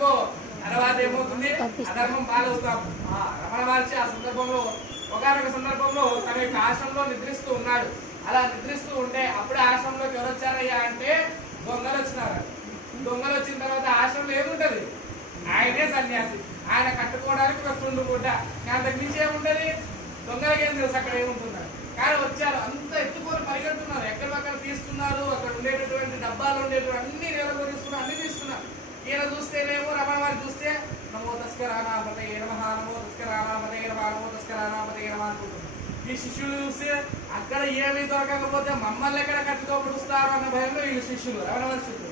అనుకో తర్వాత ఏమవుతుంది అధర్మం పాలవుతాం. రమణ మహర్షి ఆ సందర్భంలో ఒకనొక సందర్భంలో తన యొక్క ఆశ్రమంలో నిద్రిస్తూ ఉన్నాడు. అలా నిద్రిస్తూ ఉంటే అప్పుడే ఆశ్రమంలోకి ఎవరు వచ్చారయ్యా అంటే దొంగలు వచ్చినారు. దొంగలు వచ్చిన తర్వాత ఆశ్రమంలో ఏముంటది, ఆయనే సన్యాసి, ఆయన కట్టుకోవడానికి ఒక తుండు గుడ్డ, అంతకు మించి ఏముంటది, దొంగలకి ఏం తెలుసు అక్కడ ఏముంటున్నారు. కానీ వచ్చారు, అంత ఎత్తుకొని పరిగెడుతున్నారు, ఎక్కడక్కడ తీస్తున్నారు, అక్కడ ఉండేటటువంటి డబ్బాలు ఉండేటువంటి అన్ని నిలబడిస్తున్నారు, అన్ని తీస్తున్నారు. ఈయన చూస్తేనేమో రమణ వారి చూస్తే నమో తస్కరానామతయే నమః, నమో తస్కరానామతయే నమః, నమో తస్కరానామతయే నమః అనుకుంటున్నారు. ఈ శిష్యులు చూస్తే అక్కడ ఏమీ దొరకకపోతే మమ్మల్ని ఎక్కడ కట్టుతో పుడుస్తారు అన్న భయంలో వీళ్ళు శిష్యులు, రమణ వారి శిష్యులు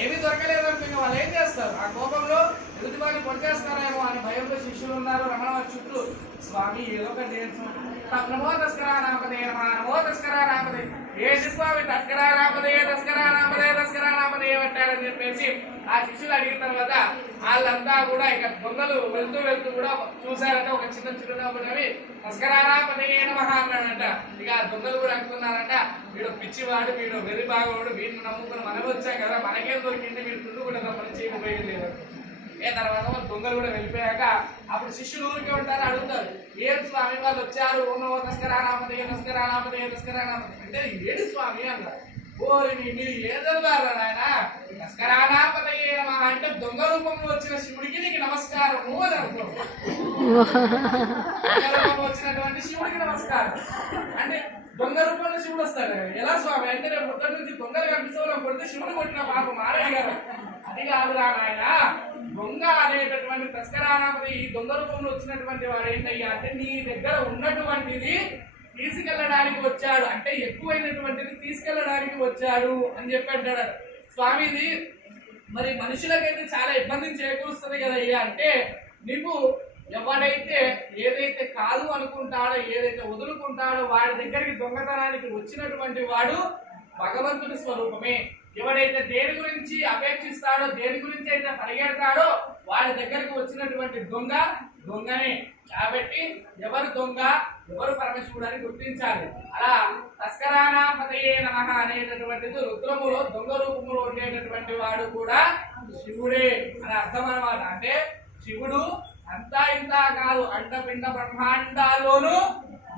ఏమీ దొరకలేదు అనుకుని వాళ్ళు ఏం చేస్తారు, ఆ కోపంలో ఎదుటి వారిని పొడిచేస్తారేమో అనే భయంలో శిష్యులు ఉన్నారు. రమణ వారి చుట్టూ స్వామి ఏదో ఒకటి నమో తస్కరానామతయే నమః, నమో తస్కరానామతయే, ఏంటి స్వామి తస్కరానామతయే తస్కరానామతయే తస్కరానామతయే పెట్టారని చెప్పేసి ఆ శిష్యులు అడిగిన తర్వాత వాళ్ళంతా కూడా ఇక దొంగలు వెళ్తూ వెళ్తూ కూడా చూసారంటే ఒక చిన్న చిరునవ్వునవి తస్కరానామతయే నమః అన్నాడంట. ఇక ఆ దొంగలు కూడా అనుకున్నారంట, వీడు పిచ్చివాడు, వీడు వెర్రి బాగోడు, వీడిని నమ్ముకుని మనం వచ్చాం కదా, మనకేం దొరికింది, వీడు తుండు కూడా పని చేయకపోయేది. ఏ తర్వాత వాళ్ళు దొంగలు కూడా వెళ్ళిపోయాక అప్పుడు శిష్యులు ఊరికే ఉంటారు, అడుగుతారు ఏం స్వామి వాళ్ళు వచ్చారు, ఓం నమో తస్కరానామతయే తస్కరానామతయే తస్కరానామతయే అంటే ఏడు స్వామి అన్నారు. ఓరి మీరు ఏదన్నారు ఆయన, తస్కరానామతయే నమః అంటే దొంగ రూపంలో వచ్చిన శివుడికి నీకు నమస్కారము అని అర్థం. దొంగ రూపంలో వచ్చినటువంటి శివుడికి నమస్కారం అంటే దొంగ రూపంలో శివుడు వస్తాడు. ఎలా స్వామి అంటే రేపు పొద్దున్న నుంచి దొంగలు కనిపిస్తే కొడితే శివుడు కొట్టిన పాపం మారేడు గారు, అది కాదురా ఆయన, దొంగ అనేటటువంటి తస్కరానామతయే ఈ దొంగ రూపంలో వచ్చినటువంటి వాడు ఏంటయ్యా అంటే నీ దగ్గర ఉన్నటువంటిది తీసుకెళ్ళడానికి వచ్చాడు, అంటే ఎక్కువైనటువంటిది తీసుకెళ్ళడానికి వచ్చాడు అని చెప్పి అంటాడు స్వామిది. మరి మనుషులకైతే చాలా ఇబ్బందిని చేకూరుస్తుంది కదయ్యా అంటే నీకు ఎవడైతే ఏదైతే కాదు అనుకుంటాడో, ఏదైతే వదులుకుంటాడో వాడి దగ్గరికి దొంగతనానికి వచ్చినటువంటి వాడు భగవంతుడి స్వరూపమే. ఎవడైతే దేని గురించి అపేక్షిస్తాడో, దేని గురించి అయితే పరిగెడతాడో వాడి దగ్గరికి వచ్చినటువంటి దొంగ దొంగనే. కాబట్టి ఎవరు దొంగ ఎవరు పరమశివుడు అని గుర్తించాలి. అలా తస్కరానామతయే నమః అనేటటువంటిది రుద్రములో దొంగ రూపములో ఉండేటటువంటి వాడు కూడా శివుడే అని అర్థం అన్నమాట. అంటే శివుడు అంతా ఇంత కాదు, అండపిండ బ్రహ్మాండాల్లోనూ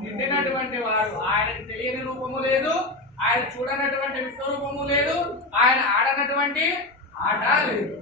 నిండినటువంటి వాడు. ఆయనకు తెలియని రూపము లేదు, ఆయన చూడనటువంటి విశ్వరూపము లేదు, ఆయన ఆడనటువంటి ఆట లేదు.